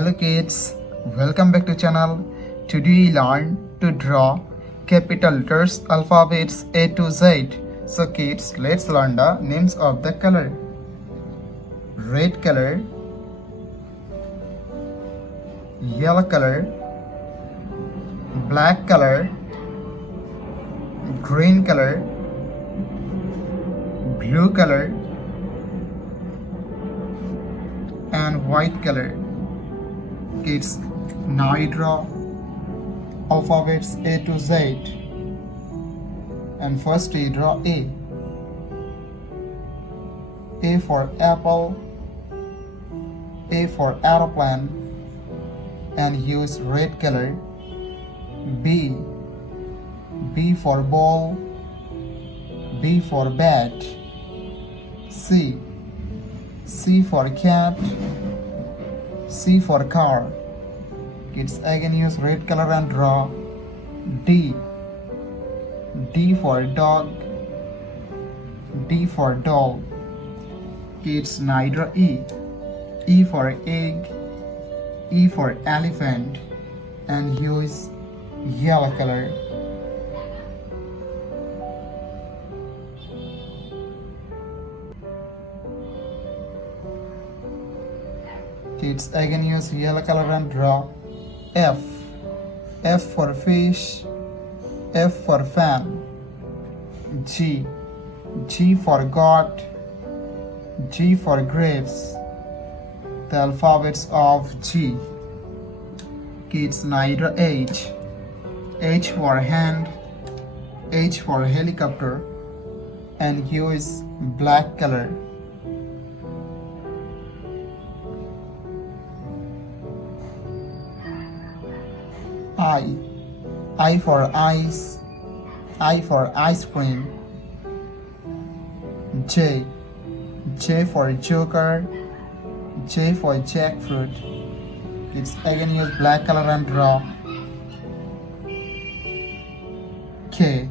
Hello kids, welcome back to channel. Today we learn to draw capital letters alphabets A to Z. So kids, let's learn the names of the color. Red color, yellow color, black color, green color, blue color, and white color. Kids, now you draw alphabets A to Z. And first you draw A. A for apple, A for aeroplane, and use red color. B. B for ball, B for bat. C. C for cat, C for car. Kids, again use red color and draw D. D for dog, D for doll. Kids, now draw E. E for egg, E for elephant, and use yellow color. Kids, again use yellow color and draw F. F for fish, F for fan. G. G for goat, G for grapes. The alphabets of G. Kids, now draw H. H for hand, H for helicopter, and use black color. I. I for ice, I for ice cream. J. J for joker, J for jackfruit. Kids, again use black color and draw K.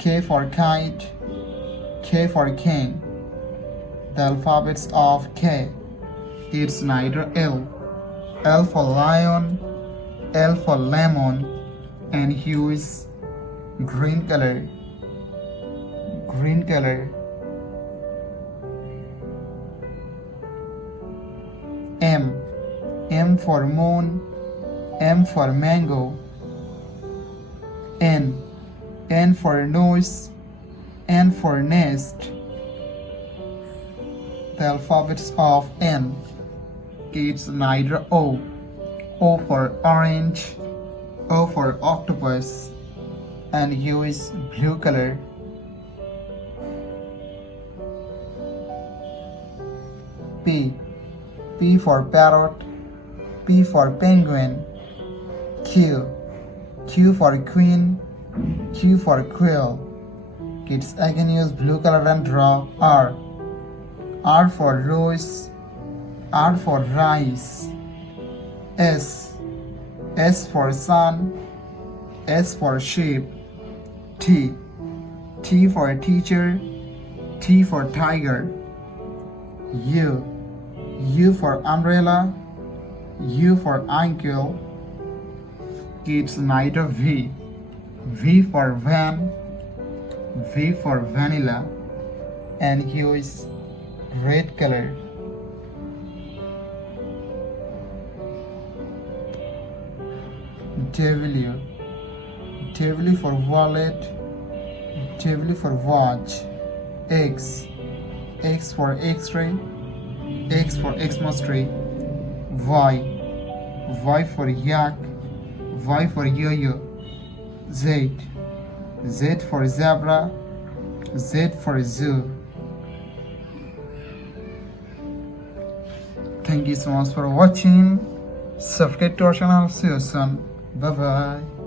K for kite, K for king. The alphabets of K. Kids, now draw L. L for lion, L for lemon, and use green color. Green color. M. M for moon, M for mango. N. N for nose, N for nest. The alphabets of N. Kids, now draw O. O for orange, O for octopus, and use blue color. P. P for parrot, P for penguin. Q. Q for queen, Q for quail. Kids, again use blue color and draw R. R for rose, R for rice. S. S for sun, S for sheep. T. T for teacher, T for tiger. U. U for umbrella, U for uncle. Kids, now draw V. V for van, V for vanilla, and use red color. W. W for wallet, W for watch. X. X for x-ray, X for Xmas tree. Y. Y for yak, Y for yo-yo. Z. Z for zebra, Z for zoo. Thank you so much for watching. Subscribe to our channel. See you soon. Bye bye.